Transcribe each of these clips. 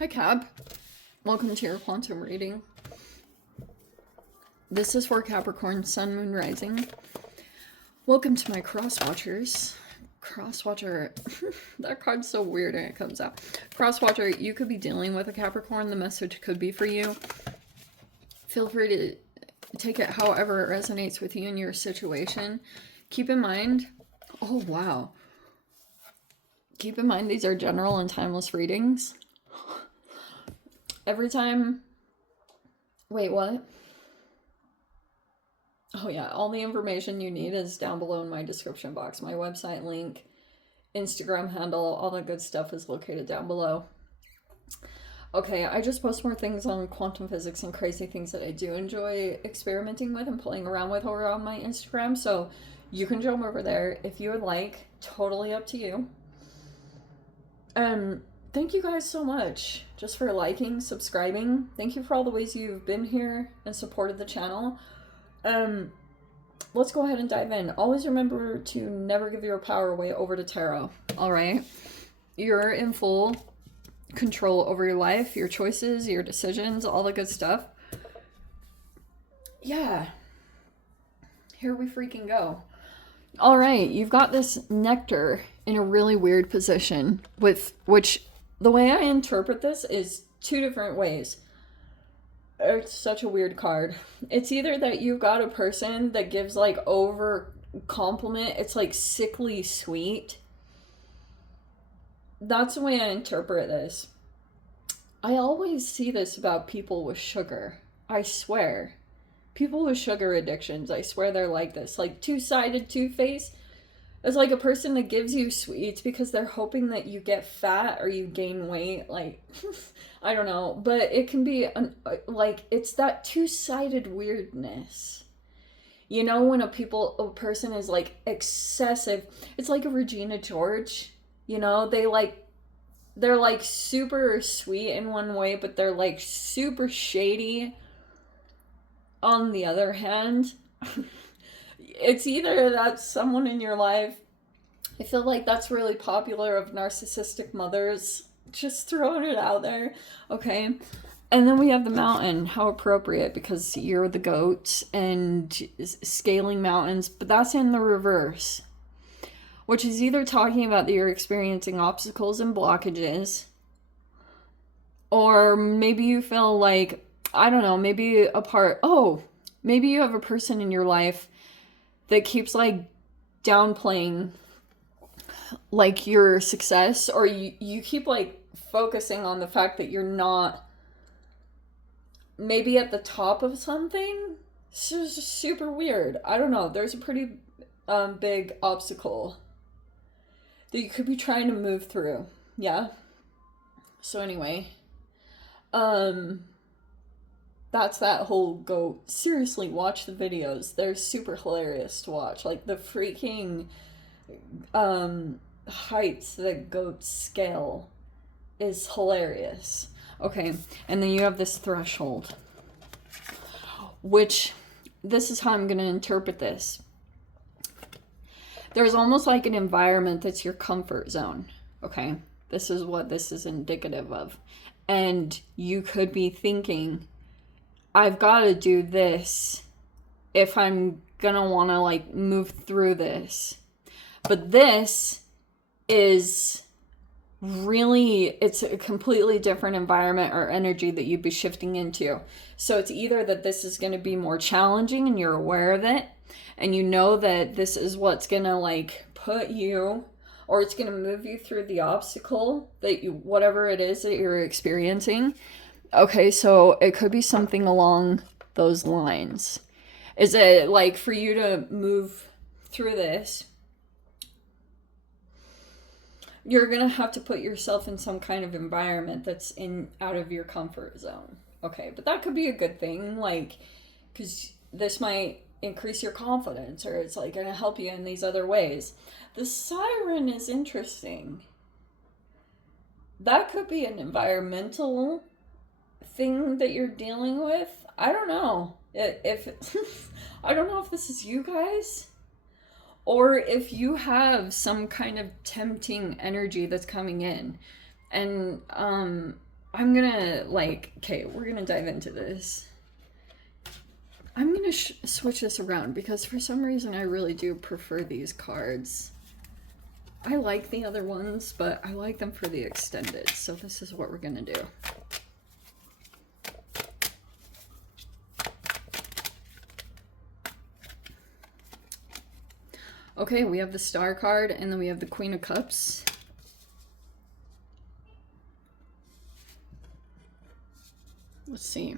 Hi, Cap. Welcome to your quantum reading. This is for Capricorn, Sun, Moon, Rising. Welcome to my Crosswatchers. Crosswatcher, that card's so weird when it comes out. Crosswatcher, you could be dealing with a Capricorn. The message could be for you. Feel free to take it however it resonates with you in your situation. Keep in mind, oh wow. Keep in mind these are general and timeless readings. Every time, wait, what? Oh yeah, all the information you need is down below in my description box. My website link, Instagram handle, all that good stuff is located down below. Okay, I just post more things on quantum physics and crazy things that I do enjoy experimenting with and playing around with over on my Instagram, so you can jump over there if you would like. Totally up to you. Thank you guys so much just for liking, subscribing. Thank you for all the ways you've been here and supported the channel. Let's go ahead and dive in. Always remember to never give your power away over to tarot. All right? You're in full control over your life, your choices, your decisions, all the good stuff. Yeah. Here we freaking go. All right, you've got this nectar in a really weird position, with which the way I interpret this is two different ways. It's such a weird card. It's either that you've got a person that gives like over compliment, it's like sickly sweet. That's the way I interpret this. I always see this about people with sugar. I swear. People with sugar addictions, I swear they're like this. Like two-sided, two-faced. It's like a person that gives you sweets because they're hoping that you get fat or you gain weight. Like, I don't know. But it can be, like, it's that two-sided weirdness. You know, when a person is, like, excessive. It's like a Regina George. You know, they're, like, super sweet in one way, but they're, like, super shady on the other hand. It's either that's someone in your life. I feel like that's really popular of narcissistic mothers. Just throwing it out there. Okay. And then we have the mountain. How appropriate, because you're the goat and scaling mountains. But that's in the reverse. Which is either talking about that you're experiencing obstacles and blockages. Or maybe you feel like, I don't know, maybe you have a person in your life that keeps like downplaying like your success, or you keep like focusing on the fact that you're not maybe at the top of something. It's just super weird. I don't know. There's a pretty big obstacle that you could be trying to move through. Yeah. So anyway, that's that whole goat. Seriously, watch the videos. They're super hilarious to watch. Like, the freaking heights that goats scale is hilarious. Okay, and then you have this threshold. Which, this is how I'm going to interpret this. There's almost like an environment that's your comfort zone. Okay, this is what this is indicative of. And you could be thinking, I've got to do this if I'm gonna want to like move through this. But this is really, it's a completely different environment or energy that you'd be shifting into. So it's either that this is going to be more challenging and you're aware of it, and you know that this is what's going to like put you, or it's going to move you through the obstacle that you, whatever it is that you're experiencing. Okay, so it could be something along those lines. Is it like for you to move through this, you're going to have to put yourself in some kind of environment that's out of your comfort zone. Okay, but that could be a good thing, like, because this might increase your confidence, or it's like going to help you in these other ways. The siren is interesting. That could be an environmental thing that you're dealing with. I don't know if I don't know if this is you guys, or if you have some kind of tempting energy that's coming in, and I'm gonna, like, okay, we're gonna dive into this. I'm gonna switch this around because for some reason I really do prefer these cards. I like the other ones, but I like them for the extended, so this is what we're gonna do. Okay, we have the Star card, and then we have the Queen of Cups. Let's see.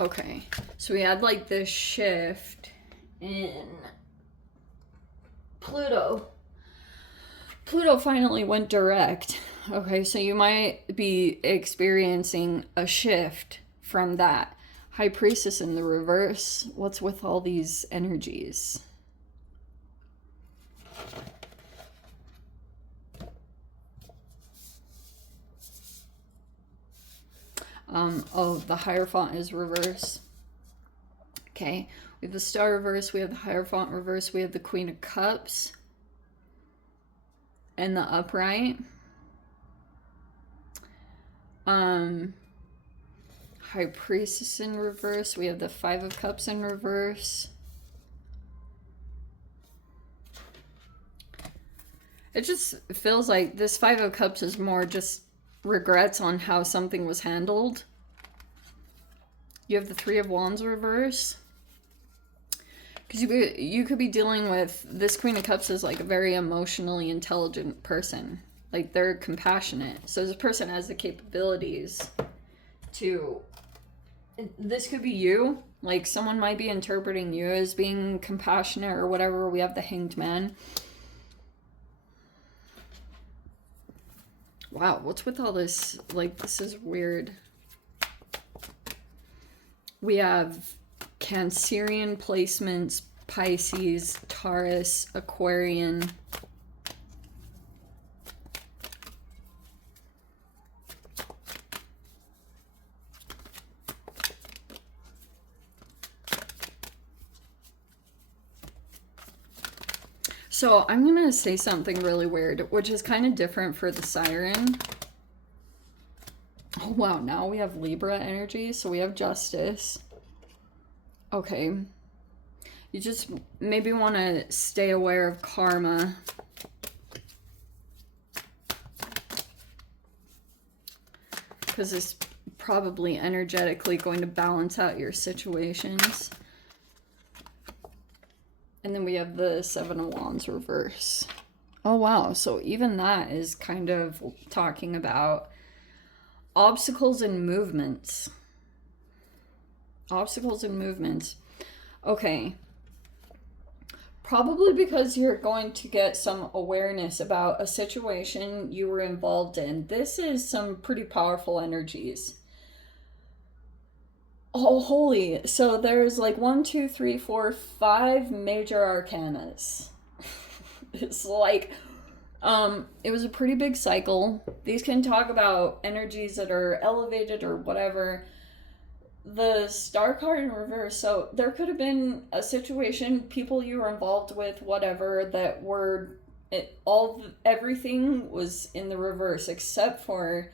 Okay, so we had like this shift in Pluto. Pluto finally went direct. Okay, so you might be experiencing a shift from that. High Priestess in the reverse. What's with all these energies? Oh, the Hierophant is reverse. Okay, we have the Star reverse, we have the Hierophant reverse, we have the Queen of Cups. And the upright. High Priestess in reverse. We have the Five of Cups in reverse. It just feels like this Five of Cups is more just regrets on how something was handled. You have the Three of Wands reverse. Because you could be dealing with, this Queen of Cups is like a very emotionally intelligent person. Like, they're compassionate. So this person has the capabilities to, this could be you. Like, someone might be interpreting you as being compassionate or whatever. We have the Hanged Man. Wow, what's with all this? Like, this is weird. We have Cancerian placements, Pisces, Taurus, Aquarian. So I'm going to say something really weird, which is kind of different for the Siren. Oh, wow. Now we have Libra energy. So we have Justice. Okay. You just maybe want to stay aware of karma. Because it's probably energetically going to balance out your situations. And then we have the Seven of Wands reverse. Oh, wow. So even that is kind of talking about obstacles and movements. Obstacles and movements. Okay. Probably because you're going to get some awareness about a situation you were involved in. This is some pretty powerful energies. Oh, holy. So there's like 1, 2, 3, 4, 5 major arcanas. It's like, it was a pretty big cycle. These can talk about energies that are elevated or whatever. The Star card in reverse, so there could have been a situation, people you were involved with, whatever, that were, everything was in the reverse except for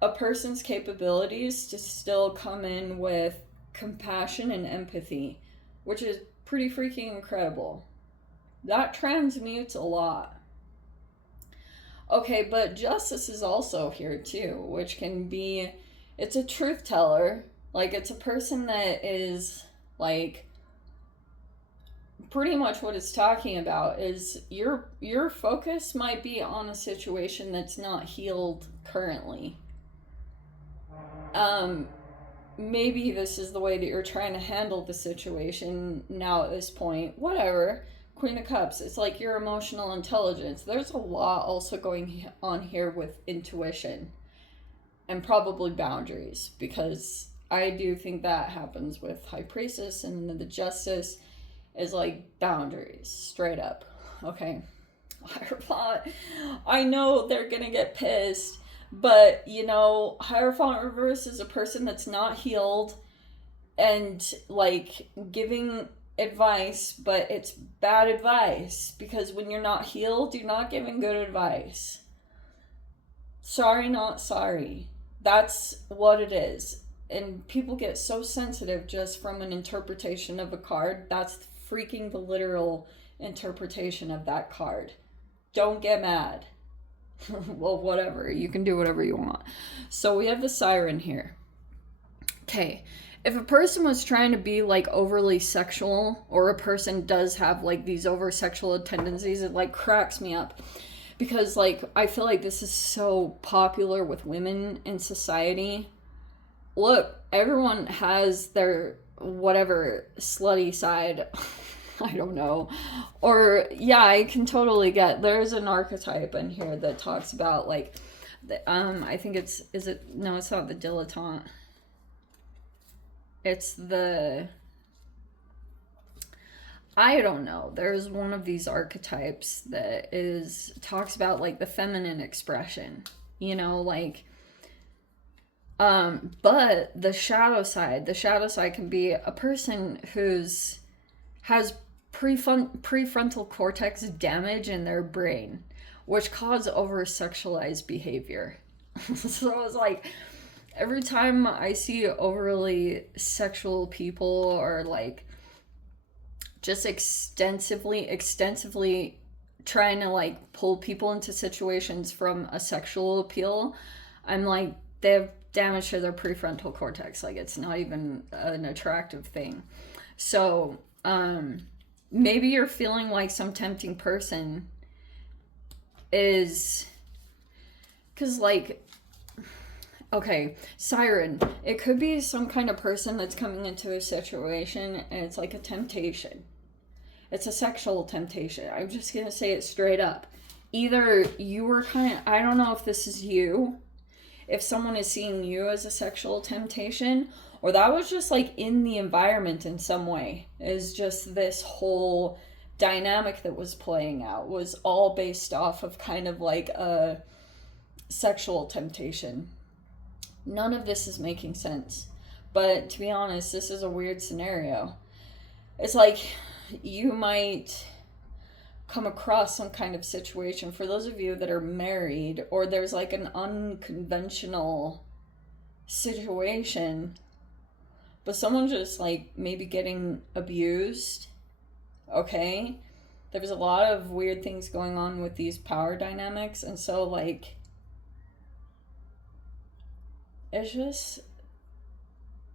a person's capabilities to still come in with compassion and empathy, which is pretty freaking incredible. That transmutes a lot. Okay, but Justice is also here too, which can be, it's a truth teller. Like, it's a person that is, like, pretty much what it's talking about is your focus might be on a situation that's not healed currently. Maybe this is the way that you're trying to handle the situation now at this point. Whatever. Queen of Cups, it's like your emotional intelligence. There's a lot also going on here with intuition and probably boundaries, because I do think that happens with High Priestess, and the Justice is like boundaries, straight up. Okay. Hierophant, I know they're gonna get pissed, but, you know, Hierophant reverse is a person that's not healed, and like giving advice, but it's bad advice, because when you're not healed, you're not giving good advice. Sorry, not sorry. That's what it is. And people get so sensitive just from an interpretation of a card. That's freaking the literal interpretation of that card. Don't get mad. Well, whatever. You can do whatever you want. So we have the Siren here. Okay. If a person was trying to be like overly sexual, or a person does have like these over sexual tendencies, it like cracks me up. Because like I feel like this is so popular with women in society. Look, everyone has their whatever slutty side. I don't know. Or yeah, I can totally get, there's an archetype in here that talks about like I think it's no, it's not the dilettante. It's the, I don't know. There's one of these archetypes that talks about like the feminine expression, you know, like, but the shadow side can be a person has prefrontal cortex damage in their brain, which cause over sexualized behavior. So it's like, every time I see overly sexual people, or like just extensively trying to like pull people into situations from a sexual appeal, I'm like, they have damage to their prefrontal cortex. Like, it's not even an attractive thing. So maybe you're feeling like some tempting person is, because like, okay, Siren, it could be some kind of person that's coming into a situation and it's like a temptation. It's a sexual temptation. I'm just gonna say it straight up. Either you were I don't know if this is you, if someone is seeing you as a sexual temptation, or that was just like in the environment in some way. Is just this whole dynamic that was playing out was all based off of kind of like a sexual temptation. None of this is making sense. But to be honest, this is a weird scenario. It's like you might come across some kind of situation, for those of you that are married, or there's like an unconventional situation, but someone just like maybe getting abused, okay? There was a lot of weird things going on with these power dynamics, and so like, it's just,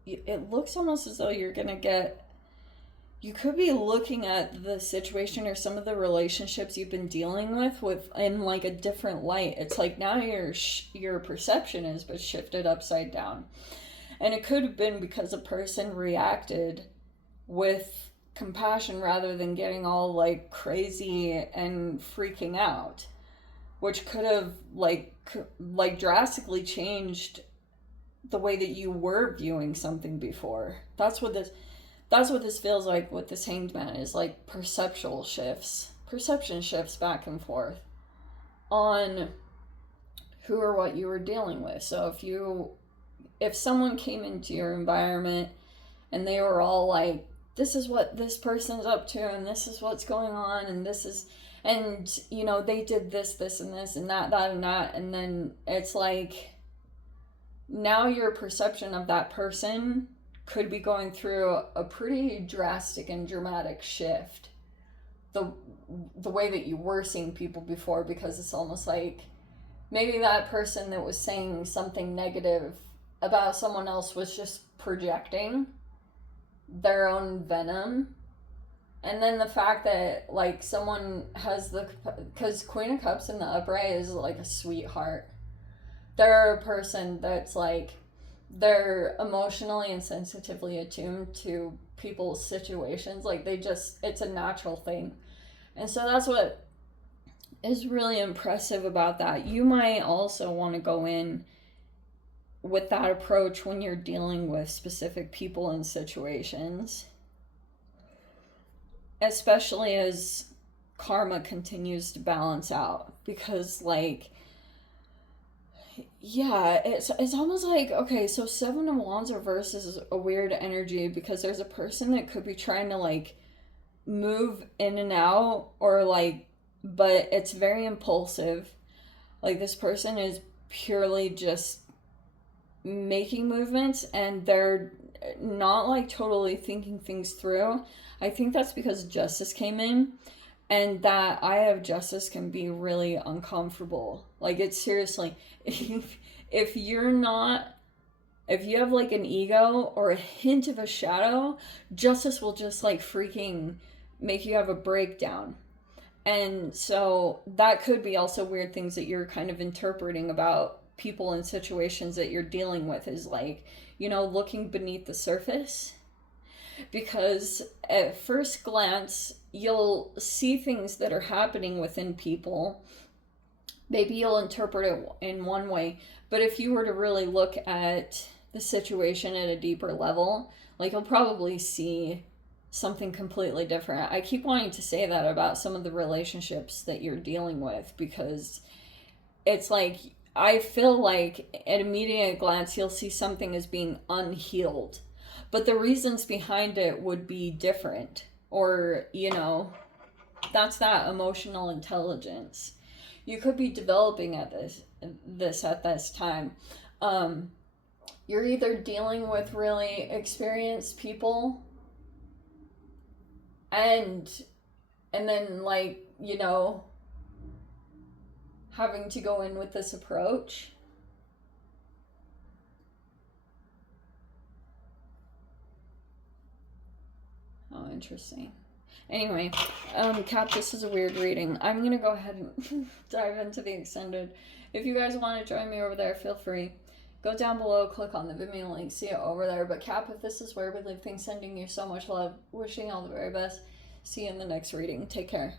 it looks almost as though you're gonna get, you could be looking at the situation or some of the relationships you've been dealing with in like a different light. It's like now your perception is but shifted upside down. And it could have been because a person reacted with compassion rather than getting all like crazy and freaking out, which could have like drastically changed the way that you were viewing something before. That's what this feels like with this Hanged Man, is like perception shifts back and forth on who or what you were dealing with. So if someone came into your environment and they were all like, this is what this person's up to, and this is what's going on, and this is, and you know, they did this and this and that and that, and then it's like, now your perception of that person could be going through a pretty drastic and dramatic shift. The way that you were seeing people before, because it's almost like maybe that person that was saying something negative about someone else was just projecting their own venom. And then the fact that like someone has because Queen of Cups in the upright is like a sweetheart. They're a person that's like, they're emotionally and sensitively attuned to people's situations. Like it's a natural thing. And so that's what is really impressive about that. You might also want to go in with that approach when you're dealing with specific people and situations, especially as karma continues to balance out, because like, Yeah, it's almost like, okay, so Seven of Wands reverse is a weird energy because there's a person that could be trying to like move in and out, or like, but it's very impulsive. Like this person is purely just making movements and they're not like totally thinking things through. I think that's because Justice came in, and that Eye of Justice can be really uncomfortable. Like it's seriously, if you're not, if you have like an ego or a hint of a shadow, Justice will just like freaking make you have a breakdown. And so that could be also weird things that you're kind of interpreting about people and situations that you're dealing with, is like, you know, looking beneath the surface. Because at first glance, you'll see things that are happening within people. Maybe you'll interpret it in one way, but if you were to really look at the situation at a deeper level, like you'll probably see something completely different. I keep wanting to say that about some of the relationships that you're dealing with, because it's like, I feel like at immediate glance you'll see something as being unhealed, but the reasons behind it would be different. Or, you know, that's that emotional intelligence you could be developing at this time. You're either dealing with really experienced people, and then like, you know, having to go in with this approach. Oh, interesting. Anyway, Cap, this is a weird reading. I'm gonna go ahead and dive into the extended. If you guys want to join me over there, feel free. Go down below, click on the Vimeo link, see it over there. But Cap, if this is where we leave things, sending you so much love, wishing you all the very best. See you in the next reading. Take care.